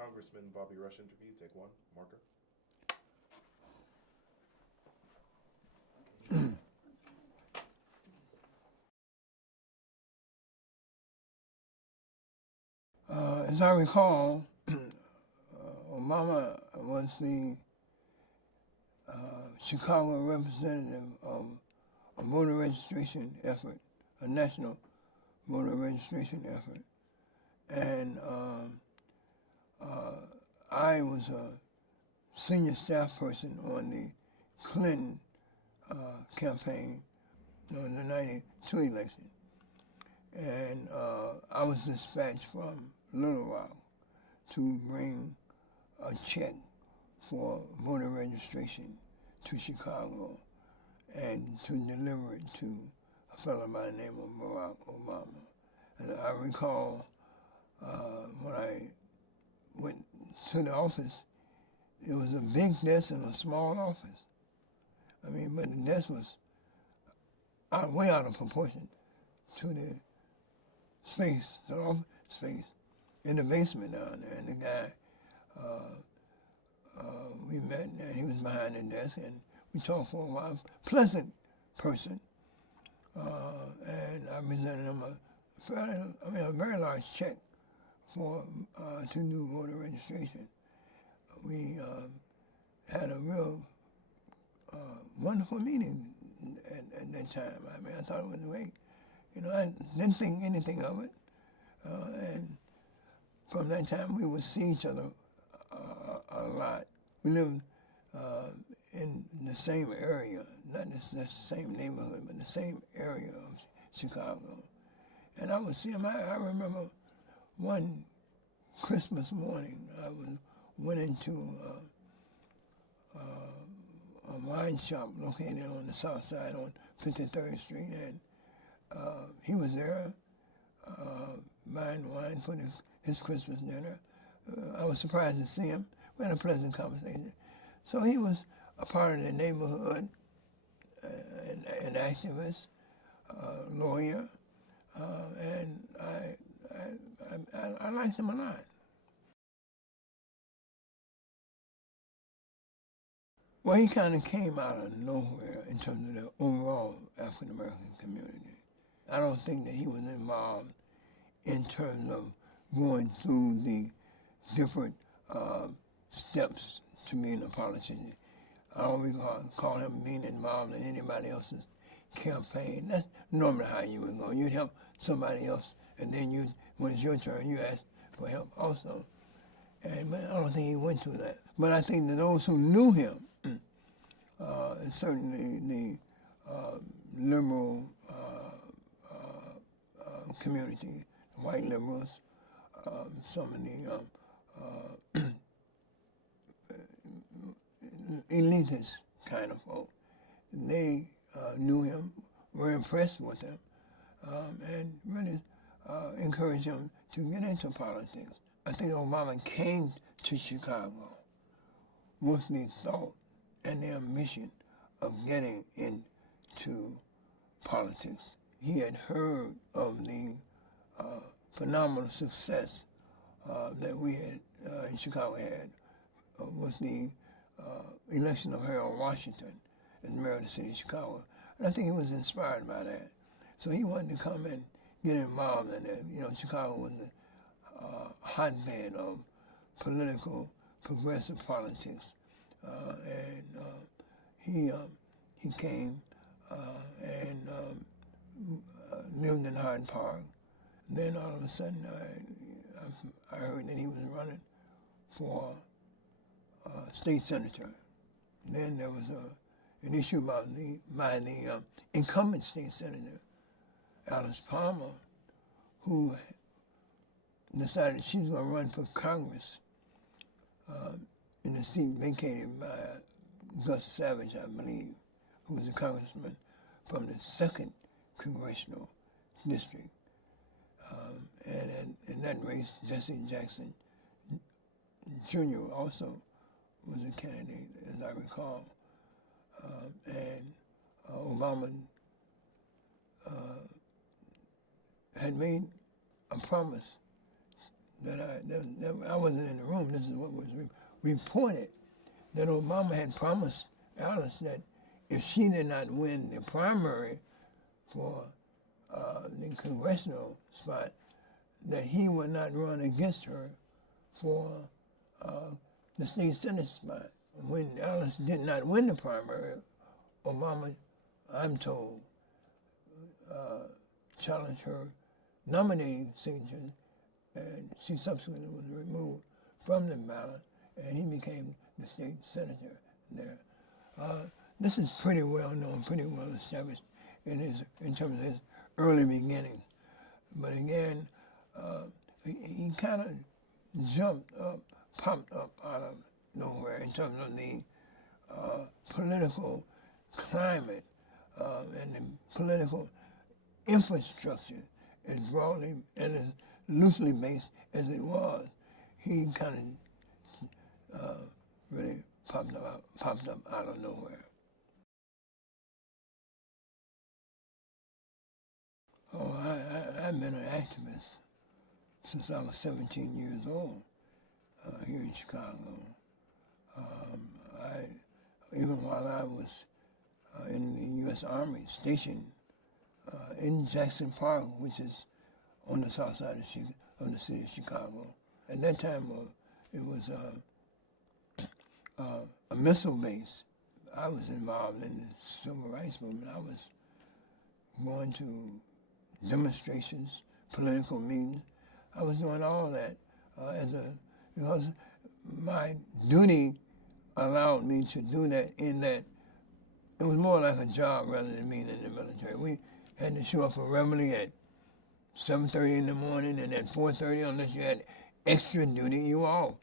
Congressman Bobby Rush interview. Take one, marker. As I recall, Obama was the Chicago representative of a voter registration effort, a national voter registration effort. And I was a senior staff person on the Clinton campaign, in the 92 election. And I was dispatched from Little Rock to bring a check for voter registration to Chicago and to deliver it to a fellow by the name of Barack Obama. And I recall when I went to the office, it was a big desk in a small office. I mean, but the desk was way out of proportion to the space, the office space in the basement down there. And the guy, we met, and he was behind the desk, and we talked for a while. Pleasant person, and I presented him a very large check for to do voter registration. We had a real wonderful meeting at that time. I mean, I thought it was great. I didn't think anything of it, and from that time we would see each other a lot. We lived in the same area, not the same neighborhood, but the same area of Chicago. And I would see him. I remember one Christmas morning, I went into a wine shop located on the south side on 53rd Street, and he was there buying wine for his Christmas dinner. I was surprised to see him. We had a pleasant conversation. So he was a part of the neighborhood, an activist, lawyer, and I liked him a lot. Well, he kind of came out of nowhere in terms of the overall African American community. I don't think that he was involved in terms of going through the different steps to being a politician. I don't recall him being involved in anybody else's campaign. That's normally how you would go. You'd help somebody else, and then when it's your turn, you ask for help also. But I don't think he went through that. But I think that those who knew him, and certainly the liberal community, white liberals, some of the elitist kind of folk, they knew him, were impressed with him, and really encouraged him to get into politics. I think Obama came to Chicago with the thought and the ambition of getting into politics. He had heard of the phenomenal success that we had in Chicago had with the election of Harold Washington as mayor of the city of Chicago. And I think he was inspired by that. So he wanted to come and get involved in it. Chicago was a hotbed of political, progressive politics. And he came and lived in Hyde Park. Then all of a sudden, I heard that he was running for state senator. Then there was an issue by the incumbent state senator, Alice Palmer, who decided she was going to run for Congress in the seat vacated by Gus Savage, I believe, who was a congressman from the 2nd Congressional District. And in that race, Jesse Jackson Jr. also was a candidate, as I recall. And Obama had made a promise that I wasn't in the room. This is what was reported, that Obama had promised Alice that if she did not win the primary for the congressional spot, that he would not run against her for the state senate spot. When Alice did not win the primary, Obama, I'm told, challenged her nominating signature, and she subsequently was removed from the ballot, and he became the state senator there. This is pretty well known, pretty well established in terms of his early beginnings. But again, he kind of jumped up, popped up out of nowhere in terms of the political climate and the political infrastructure, as broadly and as loosely based as it was. He kind of really popped up out of nowhere. Oh, I've been an activist since I was 17 years old here in Chicago. Even while I was in the U.S. Army stationed in Jackson Park, which is on the south side of the city of Chicago. At that time, it was a missile base. I was involved in the civil rights movement. I was going to demonstrations, political meetings. I was doing all that because my duty allowed me to do that, in that it was more like a job rather than being in the military. We had to show up for reveille at 7:30 in the morning, and at 4:30, unless you had extra duty, you were off.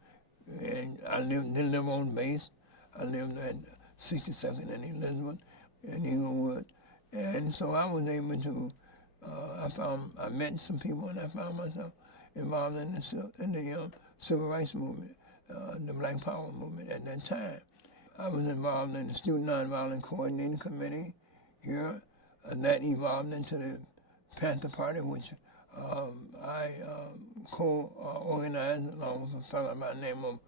And I didn't live on base. I lived at 62nd and Elizabeth in Inglewood. And so I was able to, I met some people, and I found myself involved in the civil rights movement, the Black Power movement at that time. I was involved in the Student Nonviolent Coordinating Committee here. That evolved into the Panther Party, which I co-organized along with a fellow by the name of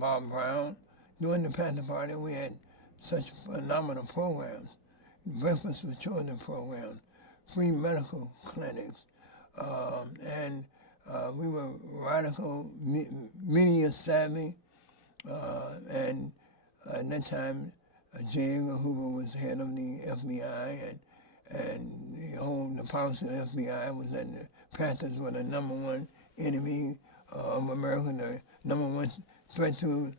Bob Brown. During the Panther Party, we had such phenomenal programs: Breakfast for Children programs, free medical clinics, and we were radical, media savvy, and at that time, J. Edgar Hoover was head of the FBI, and the policy of the FBI was that the Panthers were the number one enemy of America, the number one threat to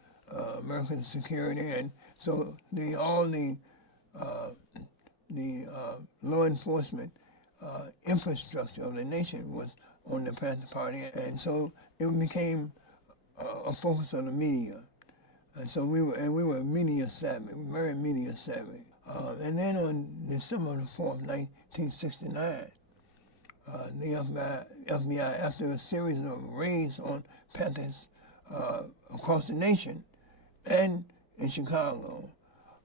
American security, and so all the law enforcement infrastructure of the nation was on the Panther Party, and so it became a focus of the media. And so we were media savvy, very media savvy. And then on December the 4th, 1969, the FBI, after a series of raids on Panthers across the nation and in Chicago,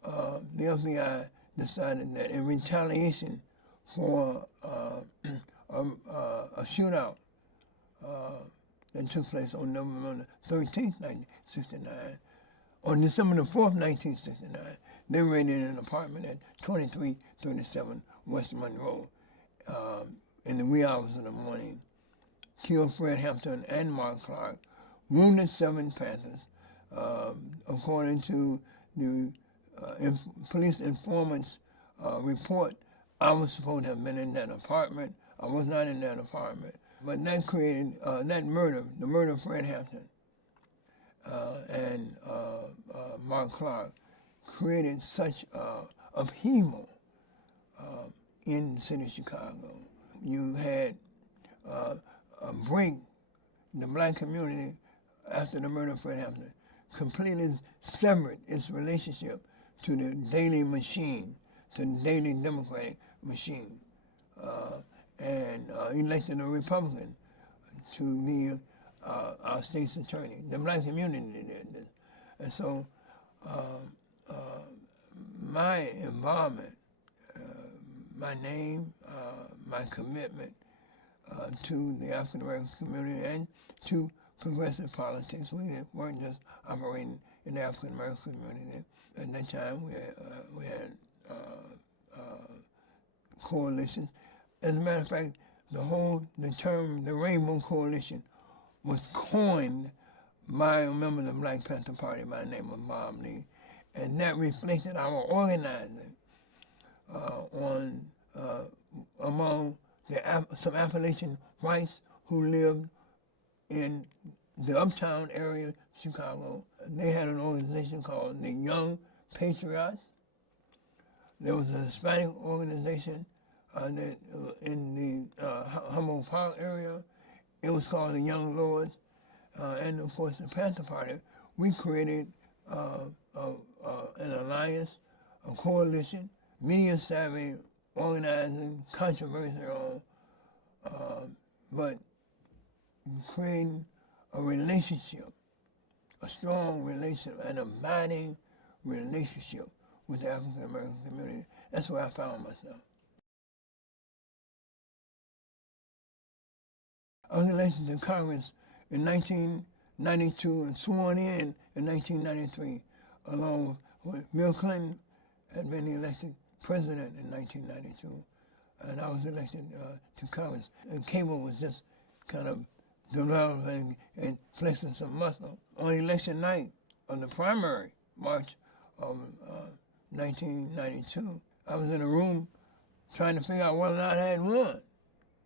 the FBI decided that in retaliation for a shootout that took place on November 13th, 1969, on December the 4th, 1969, they raided an apartment at 2337 West Monroe in the wee hours of the morning, killed Fred Hampton and Mark Clark, wounded 7 Panthers. According to the police informant's report, I was supposed to have been in that apartment. I was not in that apartment. But that created, the murder of Fred Hampton and Mark Clark, created such upheaval in the city of Chicago. You had a break. The black community, after the murder of Fred Hampton, completely severed its relationship to the daily machine, to the daily Democratic machine, and elected a Republican to be our state's attorney. The black community did this. And so my involvement, my name, my commitment to the African American community and to progressive politics. We weren't just operating in the African American community. At that time, we had coalitions. As a matter of fact, the term, the Rainbow Coalition, was coined by a member of the Black Panther Party by the name of Bob Lee, and that reflected our organizing among some Appalachian whites who lived in the uptown area of Chicago. They had an organization called the Young Patriots. There was a Hispanic organization that in the Humboldt Park area. It was called the Young Lords. And of course, the Panther Party. We created an alliance, a coalition, media-savvy, organizing, controversial, but creating a relationship, a strong relationship, an abiding relationship with the African American community. That's where I found myself. I was elected to Congress in 1992 and sworn in 1993, along with Bill Clinton had been elected president in 1992, and I was elected to Congress. And cable was just kind of developing and flexing some muscle. On election night of the primary, March of 1992, I was in a room trying to figure out whether or not I had won.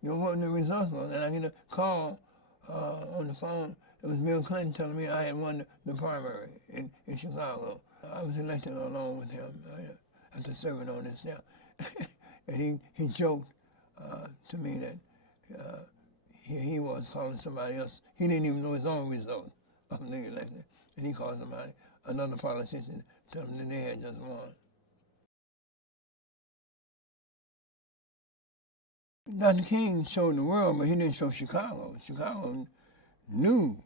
You know, what the results was, and I get a call on the phone. It was Bill Clinton telling me I had won the primary in Chicago. I was elected along with him after serving on his staff. And he joked to me that he was calling somebody else. He didn't even know his own results of the election. And he called somebody, another politician, tell them that they had just won. Dr. King showed the world, but he didn't show Chicago. Chicago knew,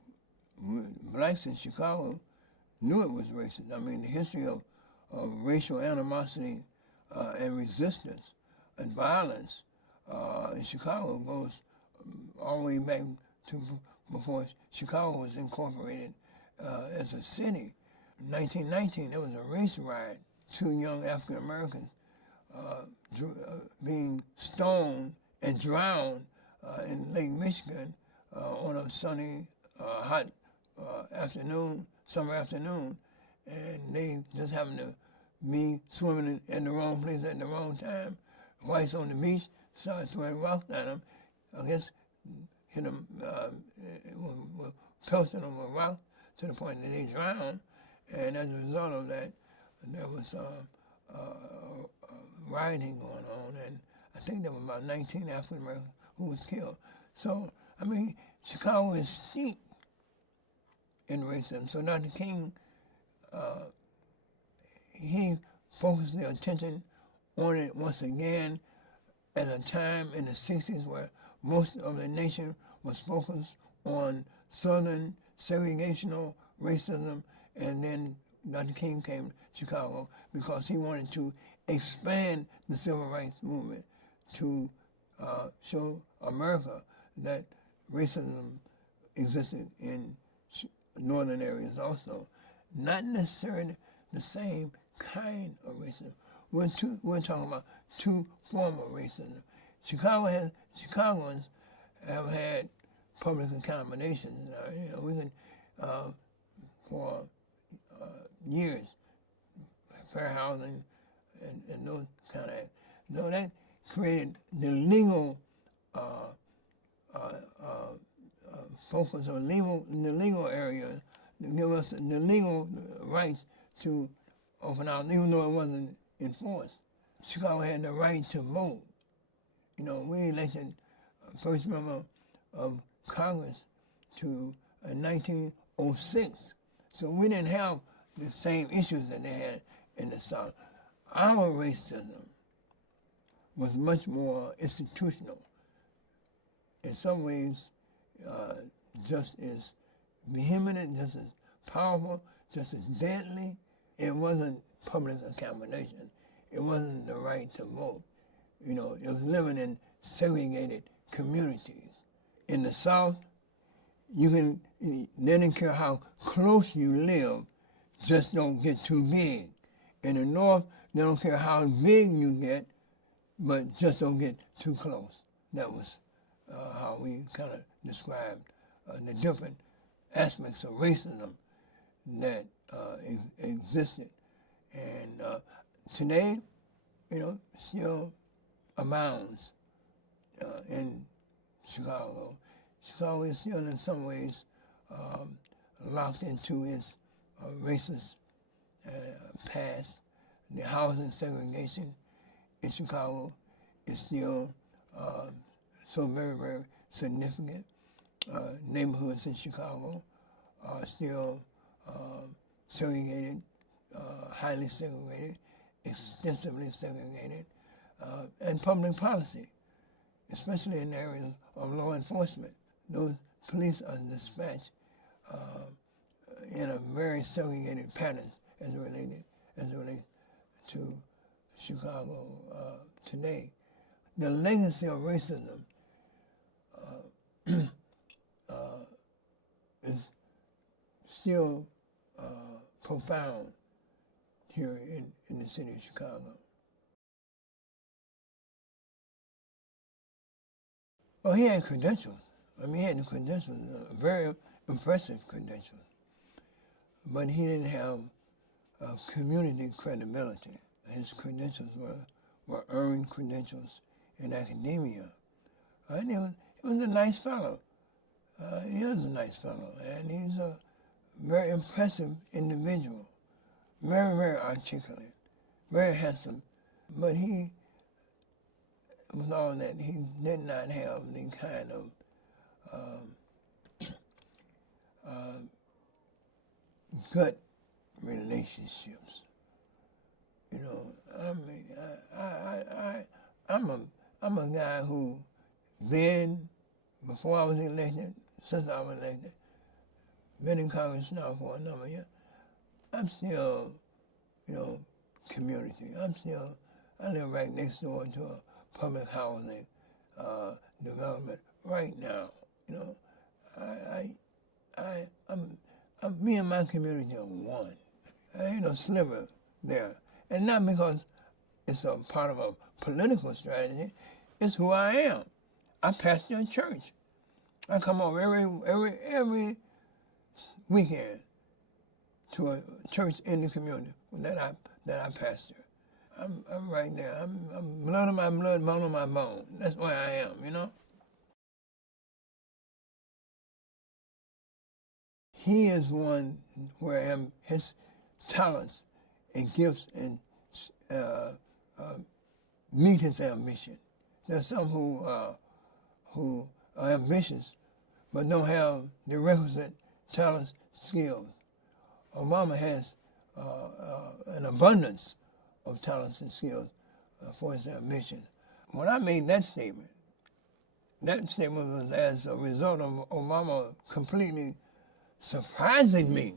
blacks in Chicago knew it was racist. I mean, the history of racial animosity and resistance and violence in Chicago goes all the way back to before Chicago was incorporated as a city. In 1919, there was a race riot. 2 young African Americans being stoned and drowned in Lake Michigan on a sunny, hot summer afternoon, and they just happened to be swimming in the wrong place at the wrong time. Whites on the beach started throwing rocks at them. I guess hit them, pelted them with rocks to the point that they drowned, and as a result of that, there was rioting going on, and I think there were about 19 African Americans who was killed. So, I mean, Chicago is steeped in racism. So Dr. King, he focused the attention on it once again at a time in the 60s where most of the nation was focused on Southern segregational racism, and then Dr. King came to Chicago because he wanted to expand the civil rights movement to show America that racism existed in northern areas also. Not necessarily the same kind of racism. We're talking about 2 forms of racism. Chicagoans have had public accommodations. We can, for years, fair housing and those kind of. No, that created the legal focus on the legal area to give us the legal rights to open out, even though it wasn't enforced. Chicago had the right to vote. You know, we elected first member of Congress in 1906. So we didn't have the same issues that they had in the South. Our racism was much more institutional. In some ways, just as vehement, just as powerful, just as deadly. It wasn't public accommodation. It wasn't the right to vote. You know, it was living in segregated communities. In the South, they didn't care how close you live, just don't get too big. In the North, they don't care how big you get, but just don't get too close. That was how we kind of described the different aspects of racism that existed. And today, still abounds in Chicago. Chicago is still in some ways locked into its racist past. The housing segregation in Chicago is still so very, very significant. Neighborhoods in Chicago are still segregated, highly segregated, extensively segregated, and public policy, especially in areas of law enforcement. Those police are dispatched in a very segregated pattern as it relates to Chicago today. The legacy of racism is still profound here in the city of Chicago. Well, he had credentials. He had the credentials, very impressive credentials. But he didn't have community credibility. His credentials were earned credentials in academia. And he was a nice fellow. He is a nice fellow, and he's a very impressive individual, very, very articulate, very handsome. But he, with all that, he did not have the kind of gut relationships. I'm a guy who then, before I was elected, since I was elected, been in Congress now for a number of years, I'm still, community. I live right next door to a public housing development right now. Me and my community are one. There ain't no sliver there. And not because it's a part of a political strategy, it's who I am. I pastor a church. I come over every weekend to a church in the community that I pastor. I'm right there. I'm blood of my blood, bone of my bone. That's where I am, He is one where his talents and gifts and meet his ambition. There's some who are ambitious but don't have the requisite talents, skills. Obama has an abundance of talents and skills for his ambition. When I made that statement was as a result of Obama completely surprising me.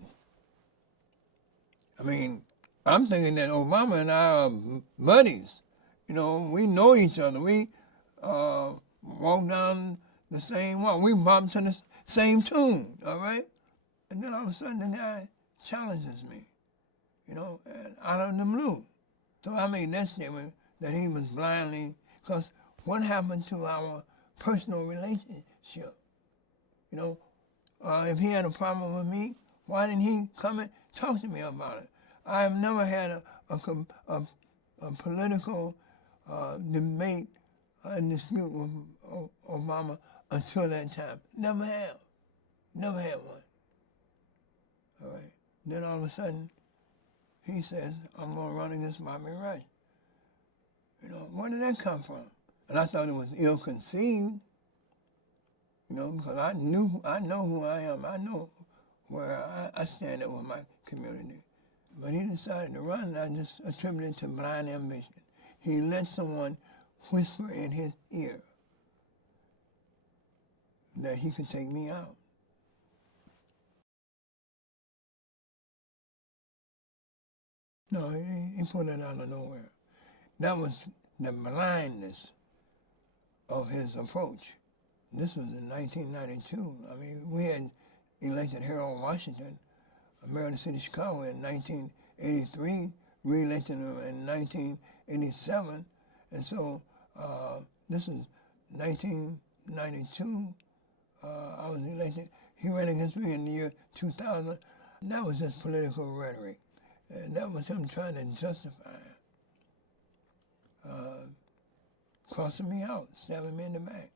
I'm thinking that Obama and I are buddies. We know each other. We walk down the same walk. We bop to the same tune, all right? And then all of a sudden the guy challenges me, and out of the blue. So I made that statement that he was blindly, because what happened to our personal relationship? If he had a problem with me, why didn't he come and talk to me about it? I've never had a political debate and dispute with Obama until that time. Never have. Never had one. All right. Then all of a sudden, he says, I'm going to run against Bobby Rush. Where did that come from? And I thought it was ill-conceived, because I know who I am. I know where I stand up with my community. But he decided to run, and I just attributed it to blind ambition. He let someone whisper in his ear that he could take me out. No, he put it out of nowhere. That was the blindness of his approach. this was in 1992. I mean, we had elected Harold Washington, mayor of the city of Chicago, in 1983, re-elected him in 1987, and so this is 1992. I was elected. He ran against me in the year 2000. That was just political rhetoric. And that was him trying to justify crossing me out, stabbing me in the back.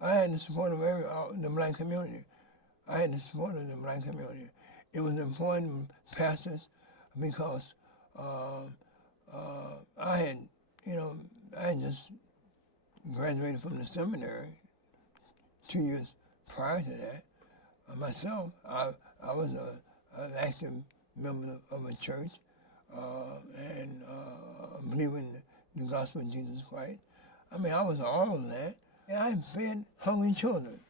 I had the support of the black community. I had the support of the black community. It was important pastors because I had just graduated from the seminary 2 years prior to that. Myself, I was an active member of a church and believing in the gospel of Jesus Christ. I mean, I was all of that. And I fed hungry children.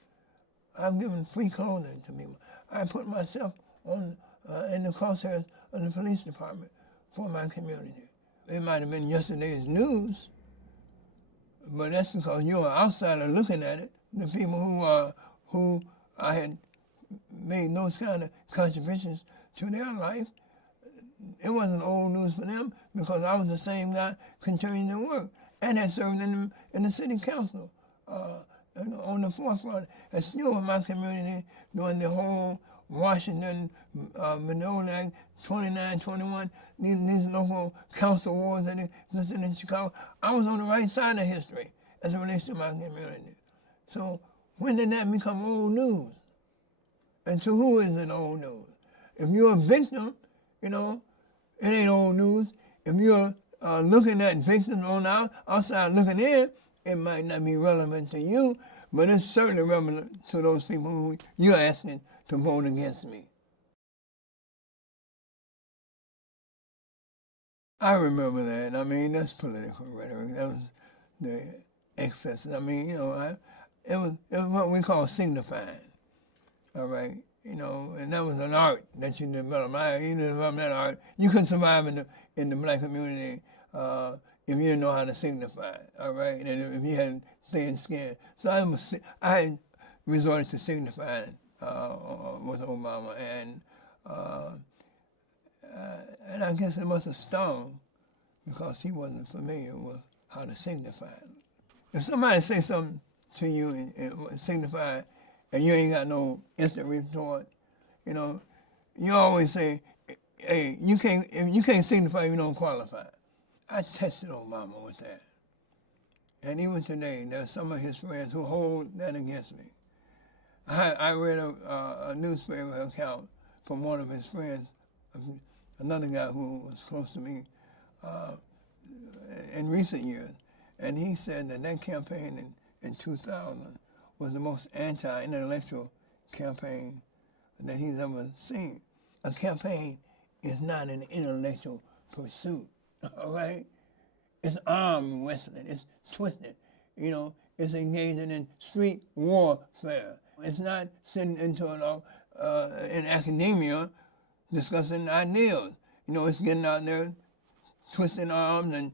I've given free clothing to people. I put myself on in the crosshairs of the police department for my community. It might have been yesterday's news, but that's because you're an outsider looking at it. The people who I had made those kind of contributions to their life, it wasn't old news for them because I was the same guy continuing to work and had served in the city council on the forefront and still in my community during the whole Washington, Manila Act, 29, 21, these local council wars that existed in Chicago. I was on the right side of history as it relates to my community. So when did that become old news? And to who is it old news? If you're a victim, it ain't old news. If you're looking at victims on the outside looking in, it might not be relevant to you, but it's certainly relevant to those people who you're asking to vote against me. I remember that. I mean, that's political rhetoric. That was the excesses. I mean, it was what we call signifying. All right, and that was an art that you developed. You developed that art. You couldn't survive in the black community if you didn't know how to signify. All right, and if you had thin skin. So I had resorted to signifying with Obama, and I guess it must have stung because he wasn't familiar with how to signify. If somebody says something to you and signify, and you ain't got no instant retort, you always say, hey, you can't signify if you don't qualify. I tested Obama with that. And even today, there's some of his friends who hold that against me. I read a newspaper account from one of his friends, another guy who was close to me in recent years, and he said that campaign in 2000 was the most anti-intellectual campaign that he's ever seen. A campaign is not an intellectual pursuit, all right? It's arm wrestling, it's twisted, it's engaging in street warfare. It's not sitting in academia discussing ideas. It's getting out there, twisting arms and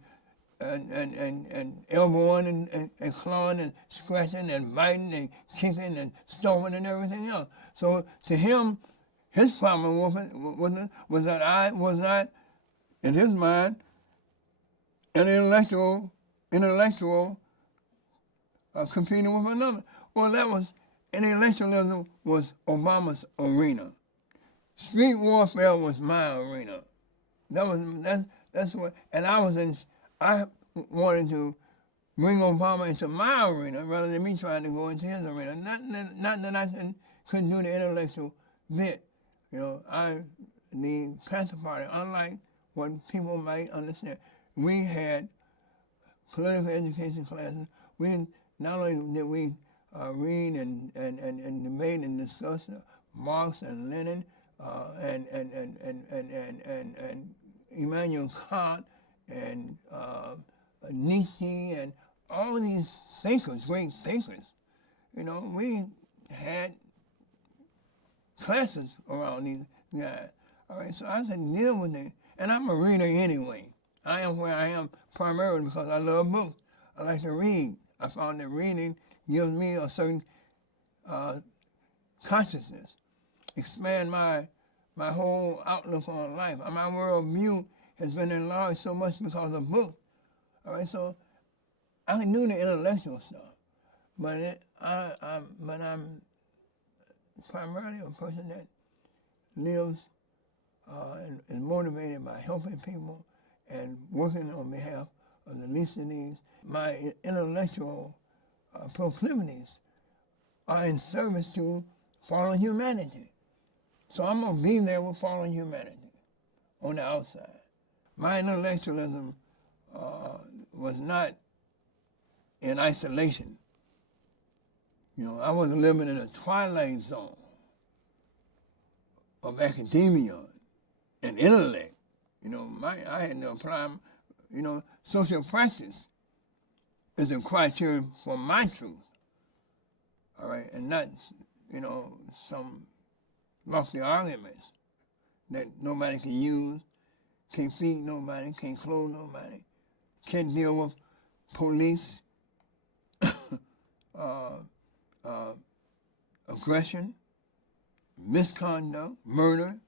elbowing and clawing and scratching and biting and kicking and stomping and everything else. So to him, his problem was that I was not, in his mind, an intellectual competing with another. Well, that was, intellectualism was Obama's arena. Street warfare was my arena. That's what, and I wanted to bring Obama into my arena rather than me trying to go into his arena. Not that I couldn't do the intellectual bit. The Panther Party, unlike what people might understand, we had political education classes. We didn't, not only did we read and debate and discuss Marx and Lenin and Immanuel Kant and Nietzsche and all these thinkers, great thinkers. We had classes around these guys. All right, so I could deal with it. And I'm a reader anyway. I am where I am primarily because I love books. I like to read. I found that reading gives me a certain consciousness, expand my whole outlook on life. My world view has been enlarged so much because of books. All right, so I can do the intellectual stuff, but I'm primarily a person that lives and is motivated by helping people and working on behalf of the least of these. My intellectual proclivities are in service to fallen humanity. So I'm going to be there with fallen humanity on the outside. My intellectualism was not in isolation. You know, I wasn't living in a twilight zone of academia and intellect. You know, I had to apply, social practice is a criteria for my truth. All right, and not, some lofty arguments that nobody can use, can't feed nobody, can't clothe nobody, can't deal with police, aggression, misconduct, murder.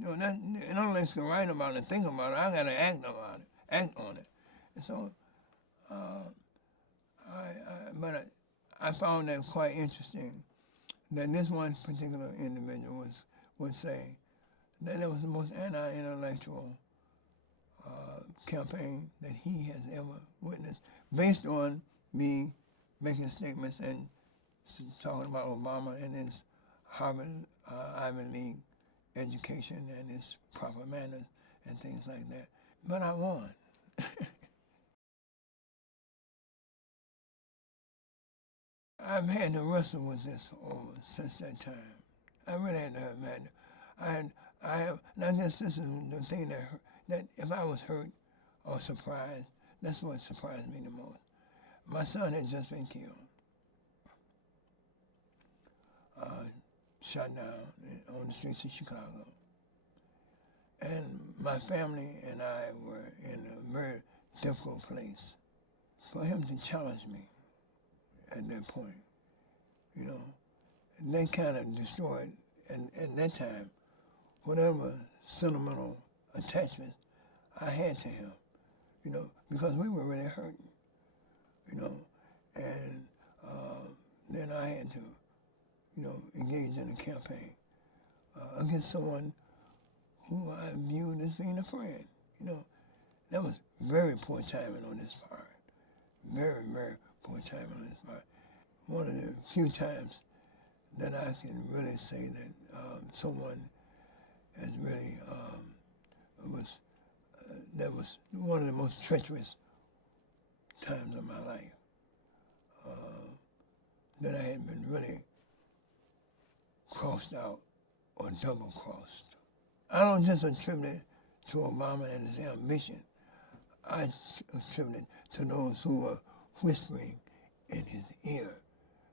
That intellects can write about it, think about it. I got to act on it. And so, I found that quite interesting that this one particular individual would say that it was the most anti-intellectual campaign that he has ever witnessed, based on me making statements and talking about Obama and his Harvard Ivy League education and his proper manners and things like that. But I won. I've had to wrestle with this since that time. I really had to have and I guess this is the thing that if I was hurt or surprised, that's what surprised me the most. My son had just been killed, shot down on the streets of Chicago. And my family and I were in a very difficult place. For him to challenge me at that point, they kind of destroyed, and at that time, whatever sentimental attachment I had to him, because we were really hurting, and then I had to, engage in a campaign against someone who I viewed as being a friend. That was very poor timing on his part. Very, very poor timing on his part. One of the few times that I can really say that someone has really that was one of the most treacherous times of my life, that I had been really crossed out or double-crossed. I don't just attribute it to Obama and his ambition. I attribute it to those who were whispering in his ear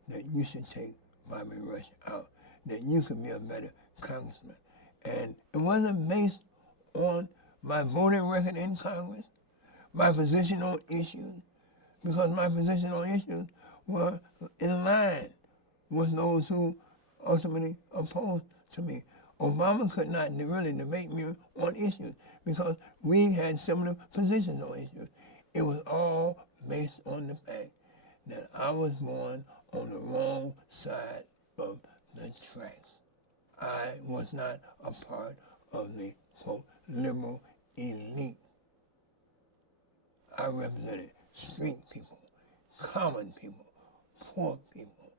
that you should take Bobby Rush out, that you could be a better congressman. And it wasn't based on my voting record in Congress, my position on issues, because my position on issues were in line with those who ultimately opposed to me. Obama could not really debate me on issues because we had similar positions on issues. It was all based on the fact that I was born on the wrong side of the tracks. I was not a part of the, quote, liberal elite. I represented street people, common people, poor people,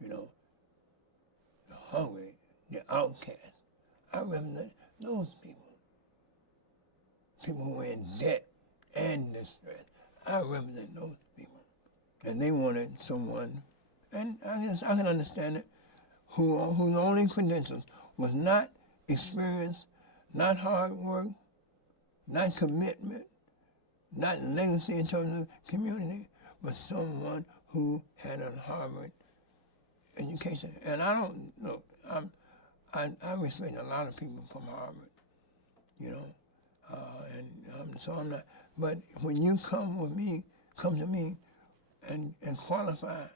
the hungry, the outcast. I represent those people. People who were in debt and distress. I represent those people. And they wanted someone, and I guess I can understand it, whose only credentials was not experience, not hard work, not commitment, not legacy in terms of community, but someone who had a Harvard education. And I don't, look, I respect a lot of people from Harvard, so I'm not, But when you come to me and qualify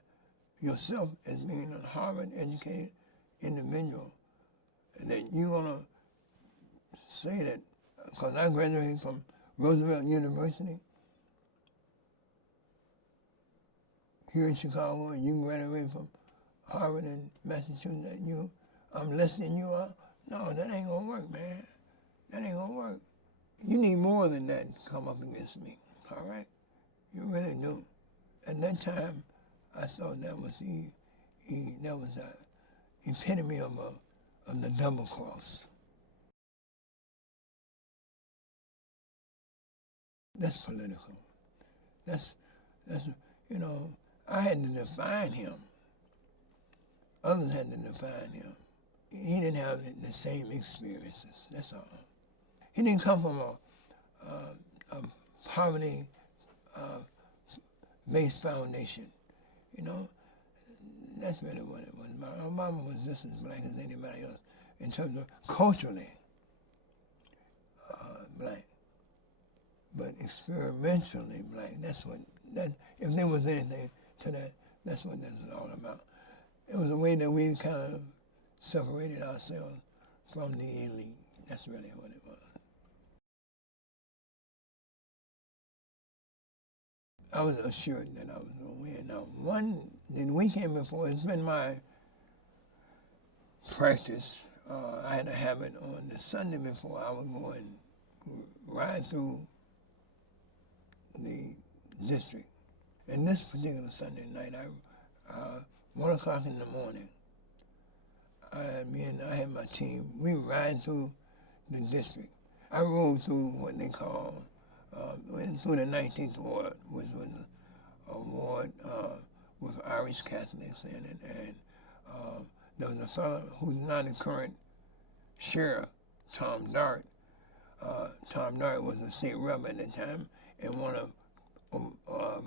yourself as being a Harvard-educated individual, and that you're going to say that, because I graduated from Roosevelt University here in Chicago, and you graduated from Harvard in Massachusetts, I'm less than you are. No, that ain't gonna work, man. That ain't gonna work. You need more than that to come up against me, all right? You really do. At that time, I thought that was the epitome of the double cross. That's political. That's I had to define him. Others had to define him. He didn't have the same experiences, that's all. He didn't come from a poverty-based foundation, That's really what it was. Obama was just as black as anybody else in terms of culturally black, but experimentally black. If there was anything to that, that's what that was all about. It was a way that we kind of separated ourselves from the elite. That's really what it was. I was assured that I was going to win. Now, the weekend before, it's been my practice. I had a habit on the Sunday before I would go and ride through the district. And this particular Sunday night, 1 o'clock in the morning, I had my team. We ride through the district. I rode through what they call, through the 19th Ward, which was a ward with Irish Catholics in it. And there was a fellow who's not the current sheriff, Tom Dart. Tom Dart was a state rep at the time, and one of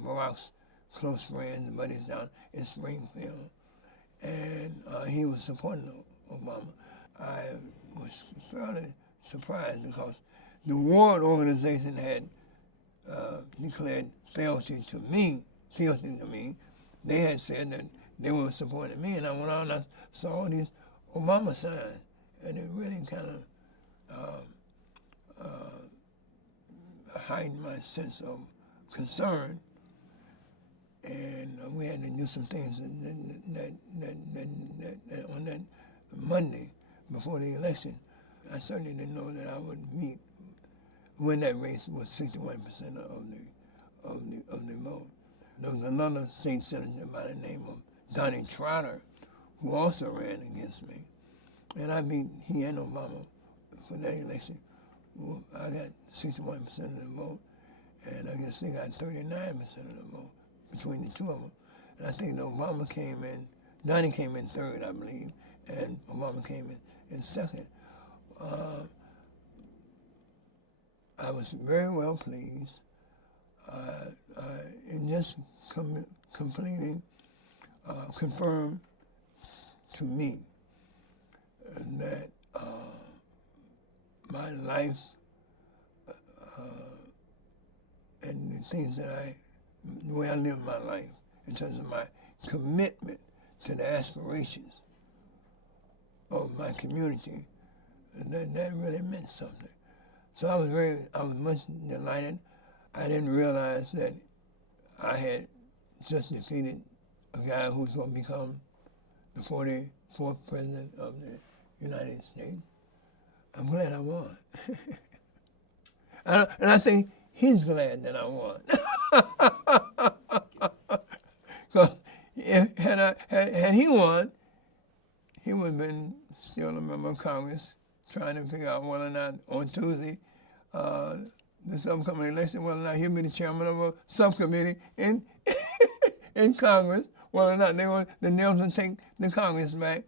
Barack's close friends, buddies down in Springfield. And he was supporting Obama. I was fairly surprised because the ward organization had declared fealty to me. They had said that they were supporting me, and I went out and I saw all these Obama signs, and it really kind of heightened my sense of concern. And we had to do some things that on that Monday before the election. I certainly didn't know that I would win that race with 61% of the vote. There was another state senator by the name of Donnie Trotter, who also ran against me, and I beat he and Obama for that election. Well, I got 61% of the vote, and I guess they got 39% of the vote between the two of them. And I think that Obama came in, Donnie came in third, I believe, and Obama came in second. I was very well pleased. It just completely confirmed to me that my life and the things that the way I live my life in terms of my commitment to the aspirations of my community, that really meant something. So I was much delighted. I didn't realize that I had just defeated a guy who's going to become the 44th president of the United States. I'm glad I won. And I think he's glad that I won. Because had he won, he would have been still a member of Congress trying to figure out whether or not on Tuesday, this upcoming election, whether or not he'll be the chairman of a subcommittee in in Congress, whether or not the Nelson take the Congress back.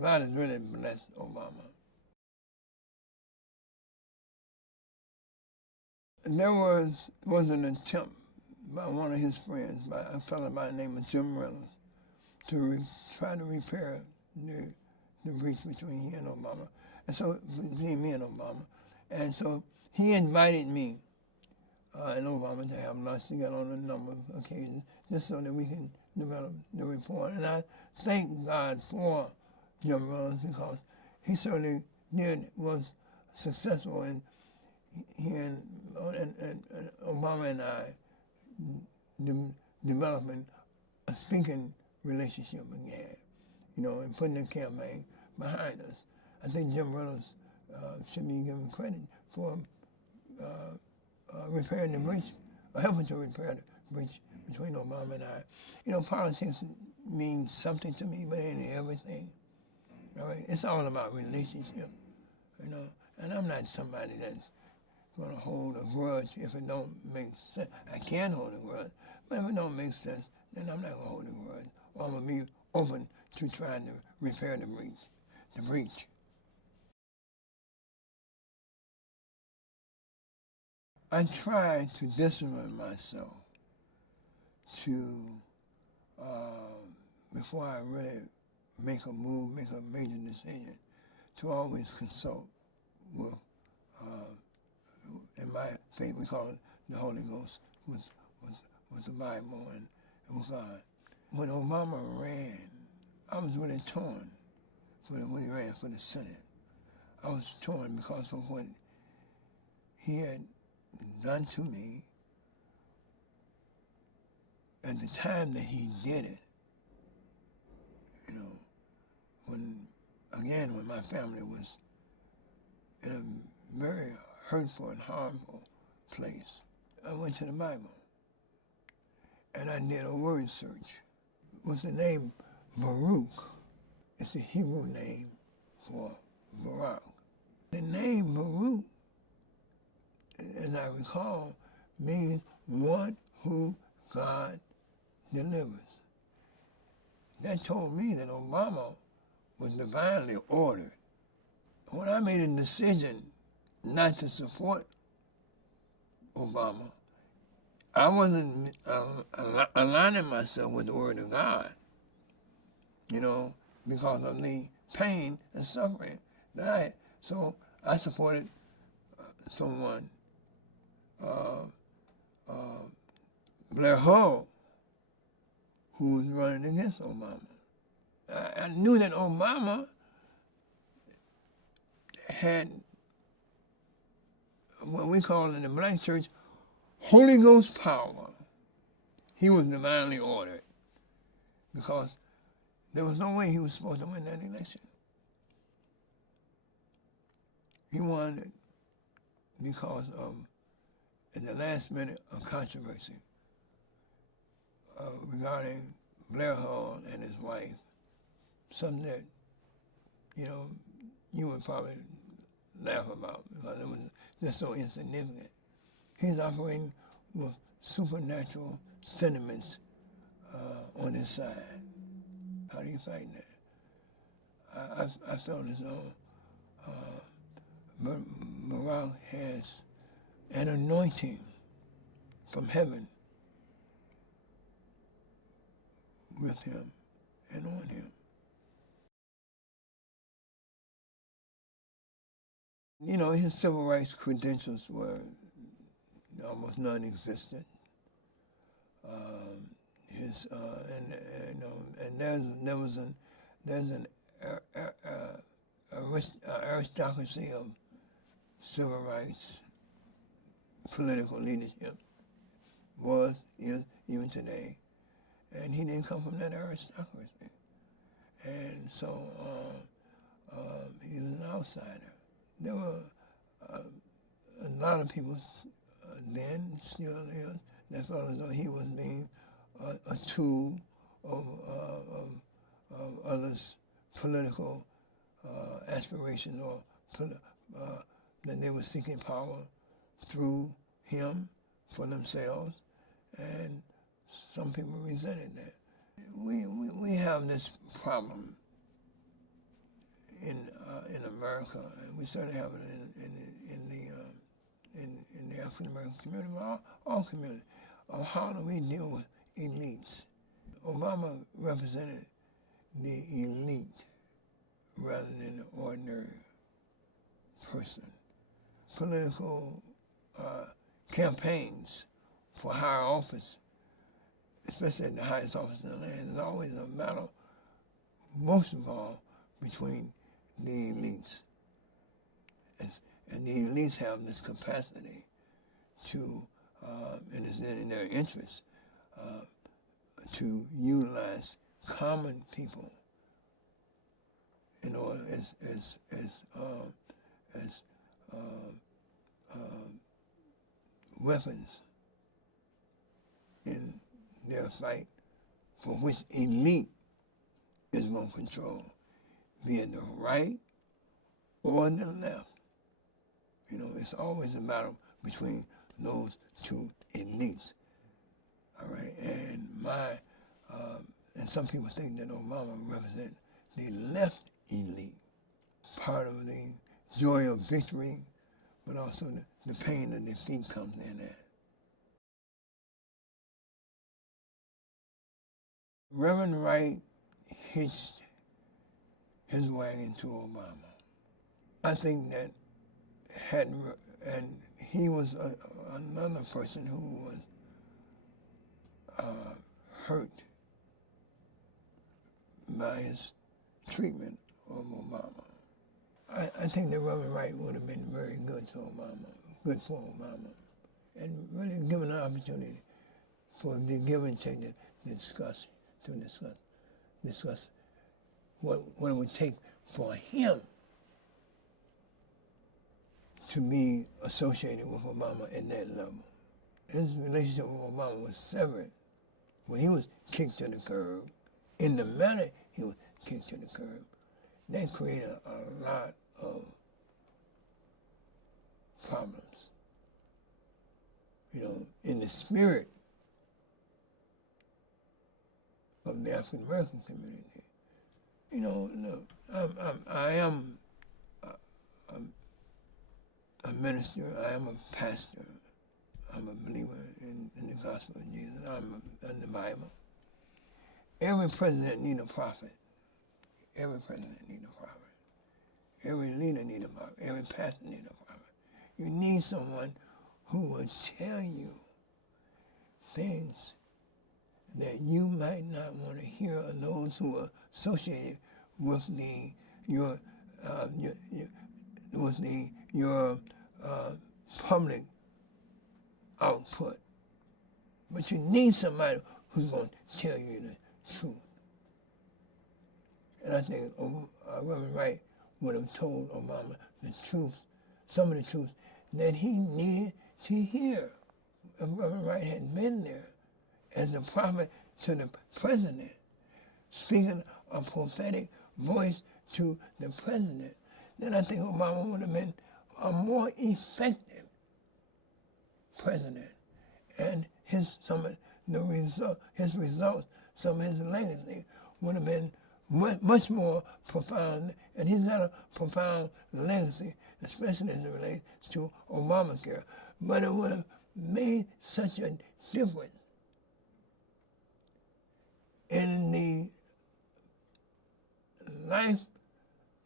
God has really blessed Obama. There was an attempt by one of his friends, by a fellow by the name of Jim Reynolds, to try to repair the breach between he and Obama, and so between me and Obama. And so he invited me and Obama to have lunch together on a number of occasions, just so that we can develop the report. And I thank God for Jim Reynolds because he certainly was successful in Obama and I developing a speaking relationship again, and putting the campaign behind us. I think Jim Reynolds should be given credit for repairing the breach, or helping to repair the breach between Obama and I. Politics means something to me, but it ain't everything. All right? It's all about relationship, and I'm not somebody that's going to hold a grudge if it don't make sense. I can hold a grudge, but if it don't make sense, then I'm not going to hold a grudge. Or I'm going to be open to trying to repair the breach. I try to discipline myself to, before I really make a move, make a major decision, to always consult with, in my faith, we call it the Holy Ghost, with the Bible and with God. When Obama ran, I was really torn when he ran for the Senate. I was torn because of what he had done to me at the time that he did it. When my family was in a very hurtful and harmful place, I went to the Bible and I did a word search with the name Baruch. It's the Hebrew name for Barak. The name Baruch, as I recall, means one who God delivers. That told me that Obama was divinely ordered. When I made a decision not to support Obama, I wasn't aligning myself with the Word of God, because of the pain and suffering that I had. So I supported someone, Blair Hull, who was running against Obama. I knew that Obama had what we call in the black church Holy Ghost power. He was divinely ordered because there was no way he was supposed to win that election. He won it because of, in the last minute, a controversy regarding Blair Hull and his wife, something that, you would probably laugh about because it was just so insignificant. He's operating with supernatural sentiments on his side. How do you fight that? I felt as though Barak has an anointing from heaven with him and on him. His civil rights credentials were almost non-existent. There's an aristocracy of civil rights, political leadership, is even today, and he didn't come from that aristocracy, and so he was an outsider. There were a lot of people then, still is, that felt as though he was being a tool of others' political aspirations, or that they were seeking power through him for themselves, and some people resented that. We have this problem in America, and we certainly have it in the African American community, but all communities, of how do we deal with elites? Obama represented the elite rather than the ordinary person. political campaigns for higher office, especially at the highest office in the land, is always a battle, most of all, between the elites. And the elites have this capacity to, and it's in their interest, to utilize common people in order as weapons in their fight for which elite is going to control, be it the right or the left. You know, it's always a battle between those two elites. All right, and and some people think that Obama represents the left elite, part of the joy of victory, but also the pain of defeat comes in that. Reverend Wright hitched his wagon to Obama. I think that and he was another person who was hurt by his treatment of Obama. I think that Reverend Wright would have been very good to Obama, good for Obama, and really given an opportunity for the give and take to discuss what it would take for him to be associated with Obama at that level. His relationship with Obama was severed when he was kicked to the curb. In the manner he was kicked to the curb, that created a lot of problems. You know, in the spirit of the African American community. You know, look, I am a minister, I am a pastor, I'm a believer in the gospel of Jesus, I'm in the Bible. Every president needs a prophet. Every president needs a prophet. Every leader needs a prophet. Every pastor needs a prophet. You need someone who will tell you things that you might not want to hear, or those who are associated with your public output. But you need somebody who's going to tell you the truth. And I think Reverend Wright would have told Obama the truth, some of the truth that he needed to hear. If Reverend Wright had been there as the prophet to the president, speaking a prophetic voice to the president, then I think Obama would have been a more effective president. And his results, some of his legacy would have been much more profound, and he's got a profound legacy, especially as it relates to Obamacare. But it would have made such a difference in the life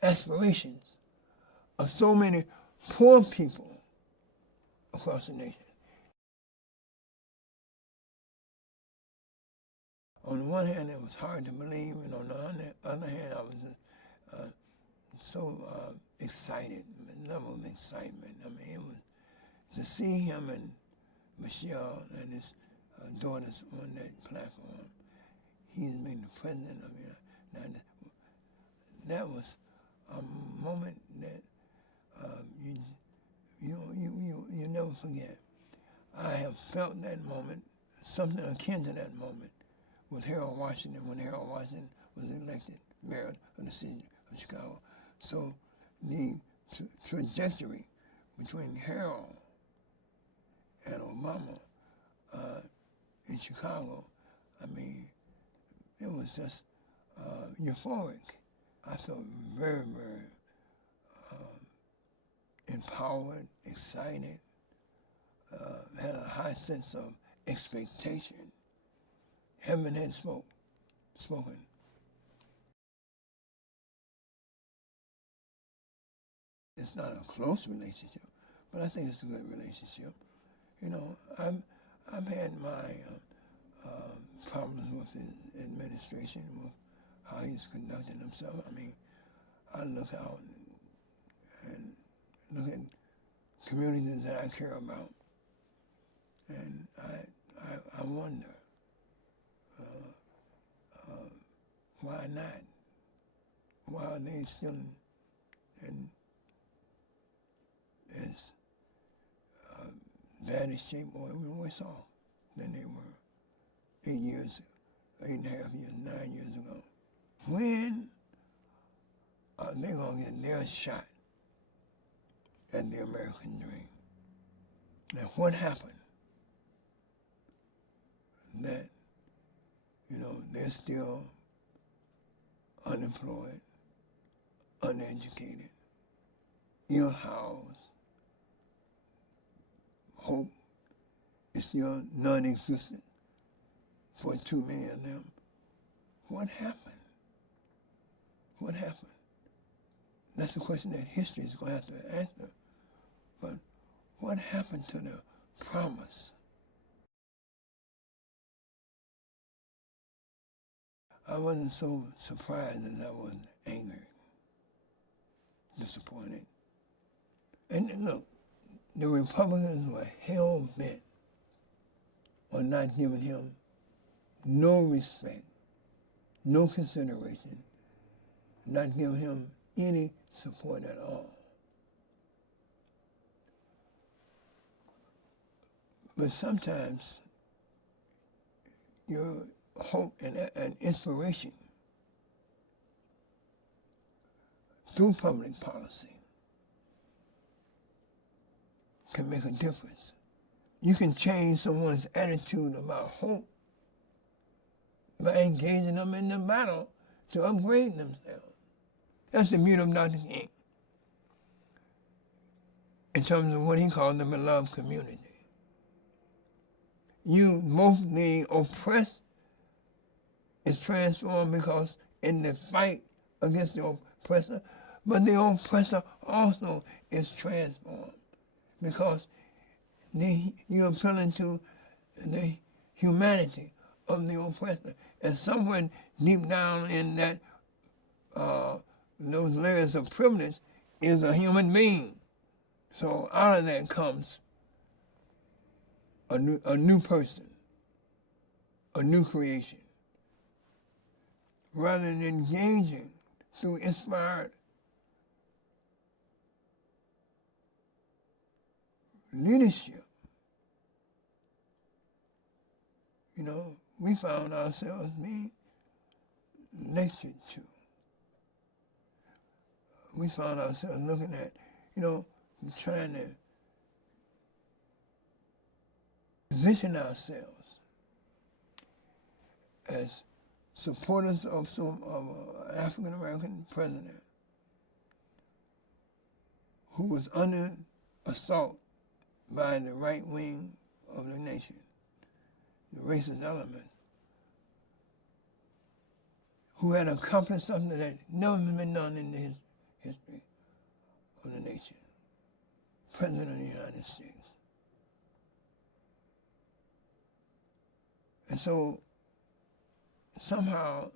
aspirations of so many poor people across the nation. On the one hand, it was hard to believe, and on the other hand, I was so excited, a level of excitement. I mean, it was to see him and Michelle and his daughters on that platform. He's been the president of the United States. That was a moment that you never forget. I have felt that moment, something akin to that moment, with Harold Washington, when Harold Washington was elected mayor of the city of Chicago. So the trajectory between Harold and Obama in Chicago, I mean, it was just euphoric. I felt very, very empowered, excited, had a high sense of expectation. Heaven had spoken. It's not a close relationship, but I think it's a good relationship. You know, I've had my problems with his administration, with how he's conducting himself. I mean, I look out and look at communities that I care about, and I wonder why not? Why are they still in as bad a shape or even worse off than they were 8 years, 8.5 years, 9 years ago? When are they going to get their shot at the American dream? And what happened that, you know, they're still unemployed, uneducated, ill-housed, hope is still non-existent for too many of them? What happened? What happened? That's a question that history is going to have to answer. But what happened to the promise? I wasn't so surprised as I was angry, disappointed. And look, the Republicans were hell-bent on not giving him no respect, no consideration, not giving him any support at all. But sometimes your hope and inspiration through public policy can make a difference. You can change someone's attitude about hope by engaging them in the battle to upgrade themselves. That's the beauty of Dr. King in terms of what he called the beloved community. You, both the oppressed is transformed because in the fight against the oppressor, but the oppressor also is transformed because you're appealing to the humanity of the oppressor. And somewhere deep down in that, those layers of privilege is a human being. So out of that comes a new person, a new creation. Rather than engaging through inspired leadership, you know, we found ourselves being lectured to. We found ourselves looking at, you know, trying to position ourselves as supporters of an African-American president who was under assault by the right wing of the nation, the racist element, who had accomplished something that had never been done in the history of the nation, President of the United States. And so somehow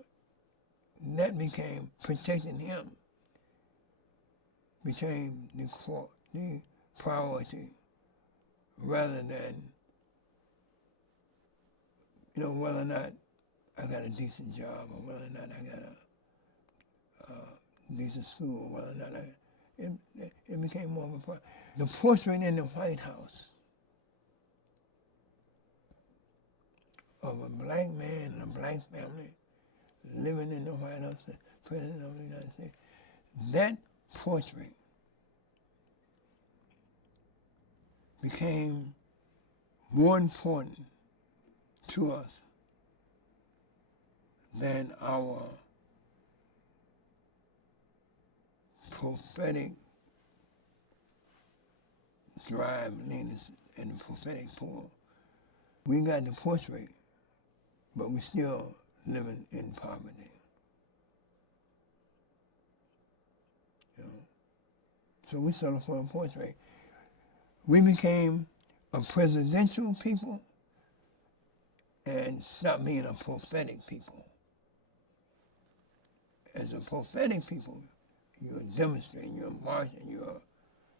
that became, protecting him became the priority rather than, you know, whether or not I got a decent job or whether or not I got a decent school or whether or not it became more of a part. The portrait in the White House of a black man and a black family living in the White House, the President of the United States, that portrait became more important to us than our prophetic drive leaders and the prophetic pull. We got the portrait, but we're still living in poverty. You know? So we settle for a portrait. We became a presidential people and stopped being a prophetic people. As a prophetic people, you're demonstrating, you're marching,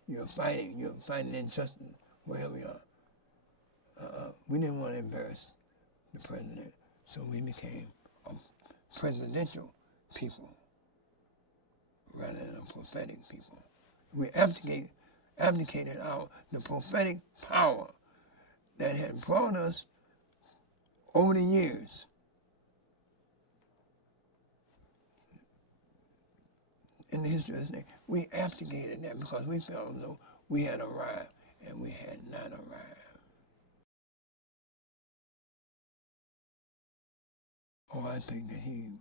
you're fighting injustice wherever you are. We didn't want to embarrass the president, so we became a presidential people rather than a prophetic people. We abdicated the prophetic power that had brought us over the years. In the history of this nation, we abdicated that because we felt as though we had arrived, and we had not arrived. Oh, I think that he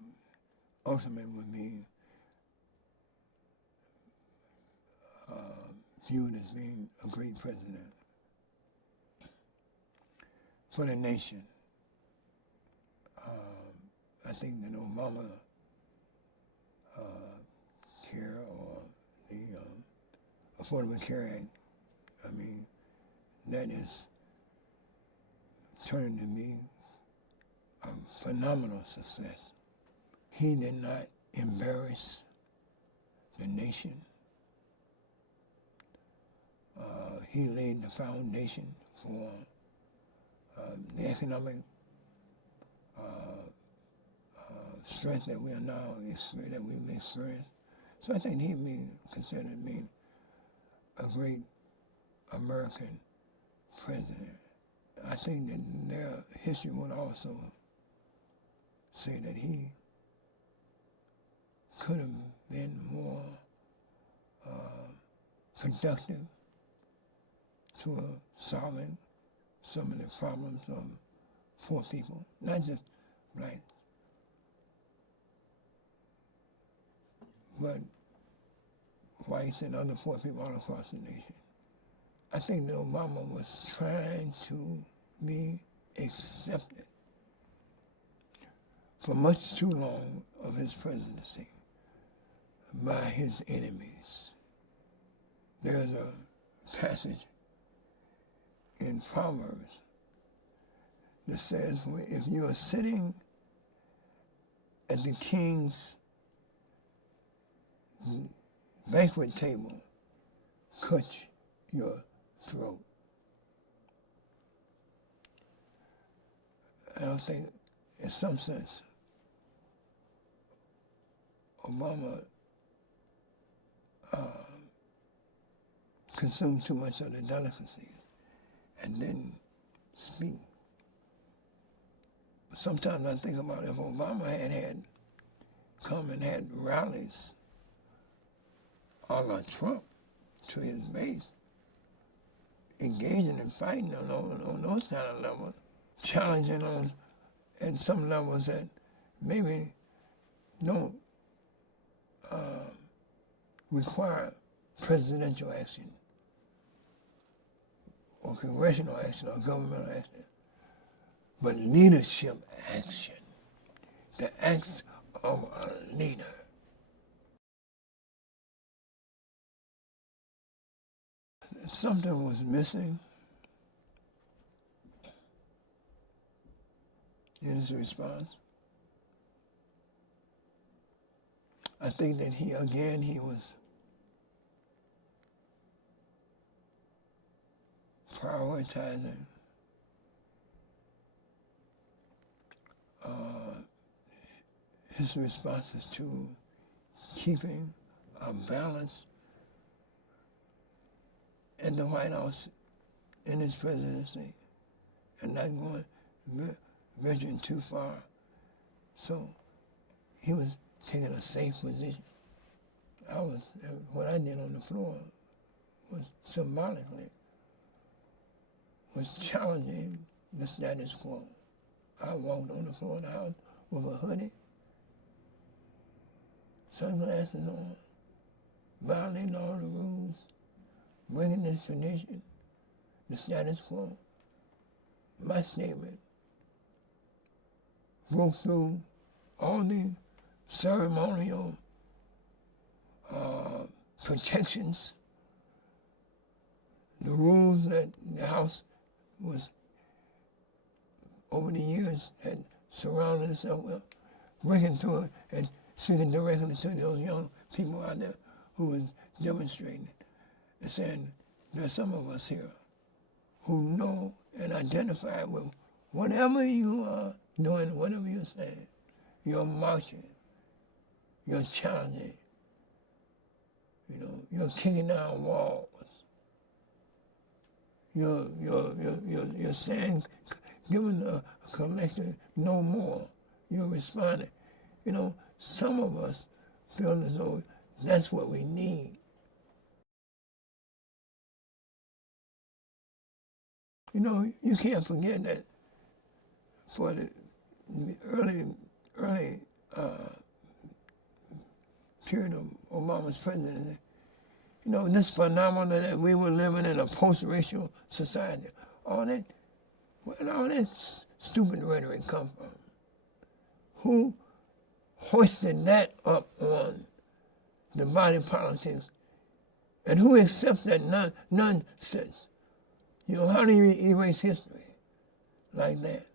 ultimately would be viewed as being a great president for the nation. I think that Obama care or the Affordable Care Act, I mean, that is turning to be a phenomenal success. He did not embarrass the nation. He laid the foundation for the economic strength that we are now experiencing, that we've experienced. So I think he'd be considered to be a great American president. I think that their history would also say that he could have been more productive to solving some of the problems of poor people, not just blacks, but whites and other poor people all across the nation. I think that Obama was trying to be accepted for much too long of his presidency by his enemies. There's a passage in Proverbs that says, if you are sitting at the king's banquet table, cut your throat. I don't think, in some sense, Obama consumed too much of the delicacies and didn't speak. Sometimes I think about if Obama had come and had rallies a la Trump to his base, engaging and fighting on those kind of levels, challenging on at some levels that maybe don't require presidential action or congressional action or governmental action, but leadership action, the acts of a leader. Something was missing in his response. I think that he was prioritizing his responses to keeping a balance at the White House in his presidency and not going venturing too far. So he was taking a safe position. What I did on the floor was symbolically was challenging the status quo. I walked on the floor of the House with a hoodie, sunglasses on, violating all the rules, breaking the tradition, the status quo. My statement broke through all the ceremonial protections the rules that the House was, over the years, had surrounded itself with, breaking through it and speaking directly to those young people out there who was demonstrating and saying, there's some of us here who know and identify with whatever you are doing, whatever you're saying, you're marching, you're challenging, you're kicking down walls. You're saying, giving a collective no more. You're responding. Some of us feel as though that's what we need. You can't forget that for the early period of Obama's presidency, this phenomenon that we were living in a post-racial society, where did all that stupid rhetoric come from? Who hoisted that up on the body politics, and who accepts that nonsense? How do you erase history like that?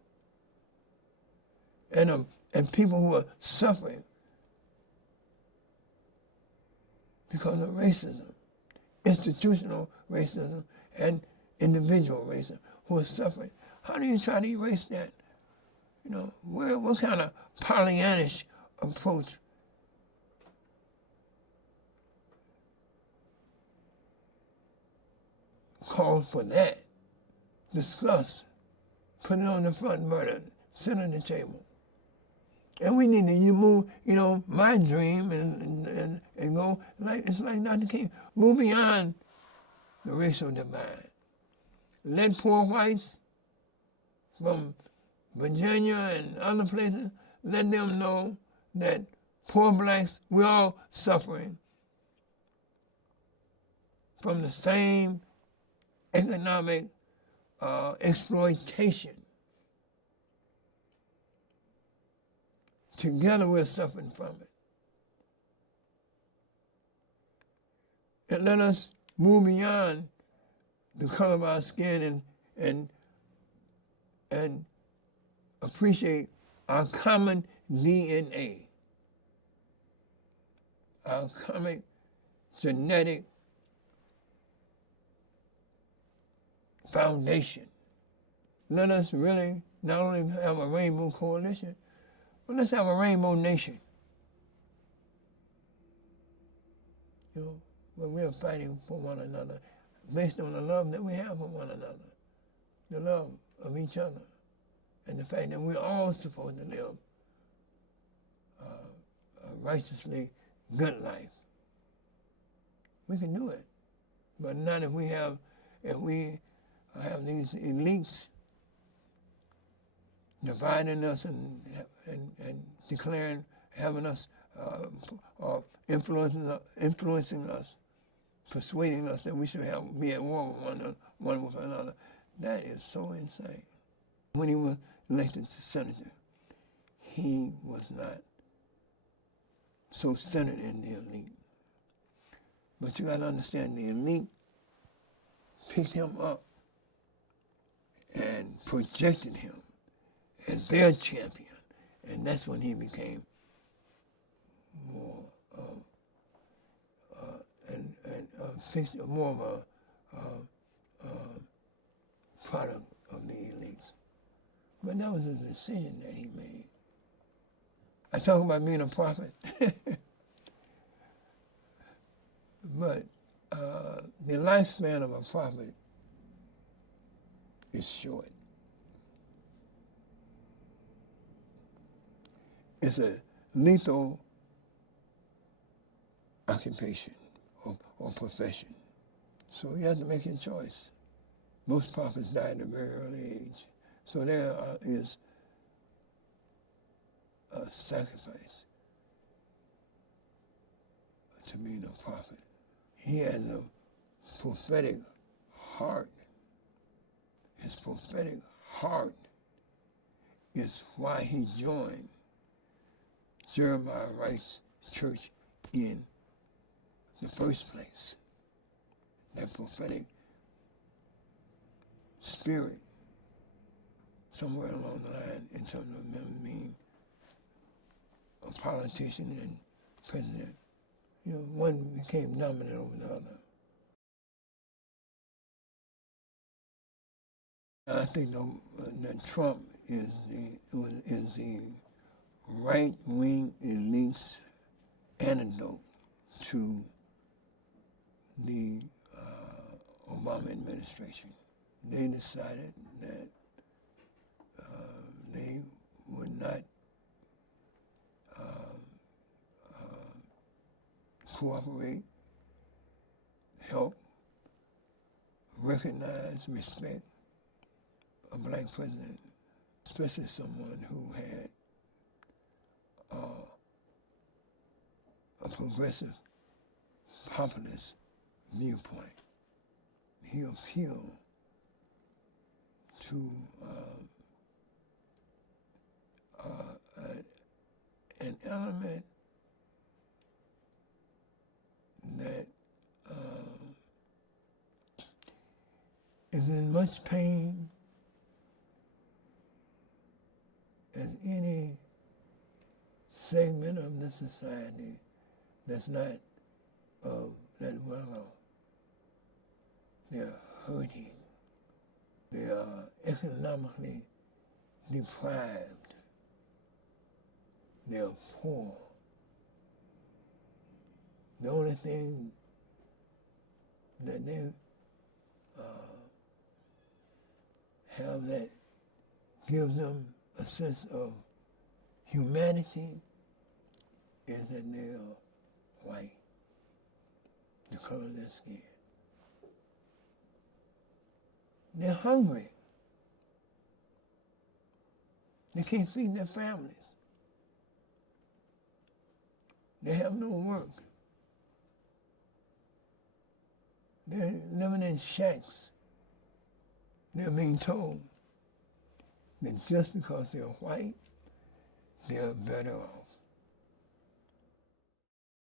And people who are suffering because of racism, institutional racism and individual racism, who are suffering. How do you try to erase that? What kind of Pollyannish approach calls for that? Discuss, put it on the front burner, sit at the table. And we need to move, my dream and go, it's like Dr. King, move beyond the racial divide. Let poor whites from Virginia and other places, let them know that poor blacks, we're all suffering from the same economic exploitation. Together we're suffering from it. And let us move beyond the color of our skin and appreciate our common DNA, our common genetic foundation. Let us really not only have a rainbow coalition, but let's have a rainbow nation. Where we're fighting for one another based on the love that we have for one another, the love of each other, and the fact that we're all supposed to live a righteously good life. We can do it, but not if we have these elites dividing us and declaring, having us, influencing us, persuading us that we should be at war with one with another. That is so insane. When he was elected to senator, he was not so centered in the elite. But you got to understand, the elite picked him up and projected him as their champion, and that's when he became more more of a product of the elites. But that was a decision that he made. I talk about being a prophet, but the lifespan of a prophet is short. It's a lethal occupation or profession. So you have to make your choice. Most prophets die at a very early age. So there is a sacrifice to being a prophet. He has a prophetic heart. His prophetic heart is why he joined Jeremiah Wright's church in the first place. That prophetic spirit somewhere along the line in terms of them being a politician and president. You know, one became dominant over the other. I think that Trump is the right-wing elite's antidote to the Obama administration. They decided that they would not cooperate, help, recognize, respect a black president, especially someone who had a progressive, populist viewpoint. He appealed to an element that is in much pain as any segment of the society that's not of that well off. They're hurting. They are economically deprived. They're poor. The only thing that they have that gives them a sense of humanity is that they are white, the color of their skin. They're hungry. They can't feed their families. They have no work. They're living in shacks. They're being told that just because they're white, they're better off.